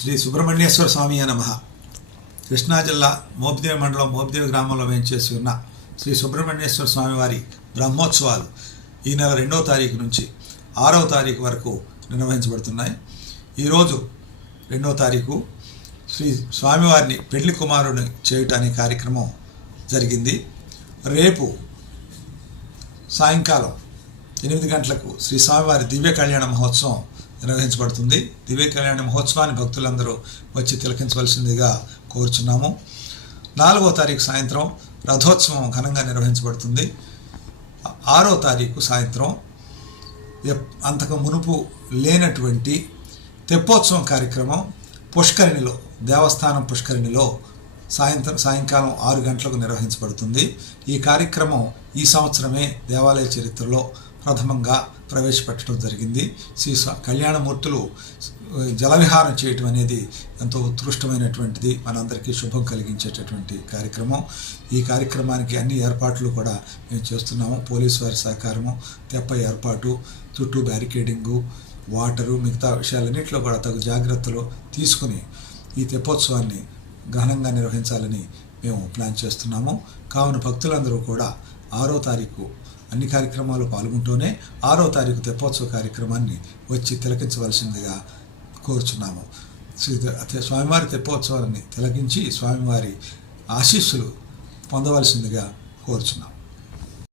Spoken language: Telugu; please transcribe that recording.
శ్రీ సుబ్రహ్మణ్యేశ్వర స్వామి నమ కృష్ణా జిల్లా మోపిదేవి మండలం మోపిదేవి గ్రామంలో వేయించేసి ఉన్న శ్రీ సుబ్రహ్మణ్యేశ్వర స్వామివారి బ్రహ్మోత్సవాలు ఈ నెల రెండవ తారీఖు నుంచి ఆరవ తారీఖు వరకు నిర్వహించబడుతున్నాయి. ఈరోజు రెండవ తారీఖు శ్రీ స్వామివారిని పెళ్ళి కుమారుని చేయుట అనే కార్యక్రమం జరిగింది. రేపు సాయంకాలం ఎనిమిది గంటలకు శ్రీ స్వామివారి దివ్య కళ్యాణ మహోత్సవం నిర్వహించబడుతుంది. దివ్య కళ్యాణ మహోత్సవాన్ని భక్తులందరూ వచ్చి తిలకించవలసిందిగా కోరుచున్నాము. నాలుగో తారీఖు సాయంత్రం రథోత్సవం ఘనంగా నిర్వహించబడుతుంది. ఆరో తారీఖు సాయంత్రం అంతకు మునుపు లేనటువంటి తెప్పోత్సవం కార్యక్రమం పుష్కరిణిలో దేవస్థానం పుష్కరిణిలో సాయంత్రం సాయంకాలం ఆరు గంటలకు నిర్వహించబడుతుంది. ఈ కార్యక్రమం ఈ సంవత్సరమే దేవాలయ చరిత్రలో ప్రథమంగా ప్రవేశపెట్టడం జరిగింది. శ్రీ కళ్యాణమూర్తులు జలవిహారం చేయటం అనేది ఎంతో ఉత్కృష్టమైనటువంటిది. మనందరికీ శుభం కలిగించేటటువంటి కార్యక్రమం. ఈ కార్యక్రమానికి అన్ని ఏర్పాట్లు కూడా మేము చేస్తున్నాము. పోలీసు వారి సహకారము తెప్ప ఏర్పాటు చుట్టూ బ్యారికేడింగు వాటరు మిగతా విషయాలన్నింటిలో కూడా తగు జాగ్రత్తలు తీసుకుని ఈ తెప్పోత్సవాన్ని ఘనంగా నిర్వహించాలని మేము ప్లాన్ చేస్తున్నాము. కావున భక్తులందరూ కూడా ఆరో తారీఖు అన్ని కార్యక్రమాలు పాల్గొంటూనే ఆరో తారీఖు తెప్పోత్సవ కార్యక్రమాన్ని వచ్చి తిలకించవలసిందిగా కోరుచున్నాము. శ్రీ స్వామివారి తెప్పోత్సవాన్ని తిలకించి స్వామివారి ఆశీస్సులు పొందవలసిందిగా కోరుచున్నాము.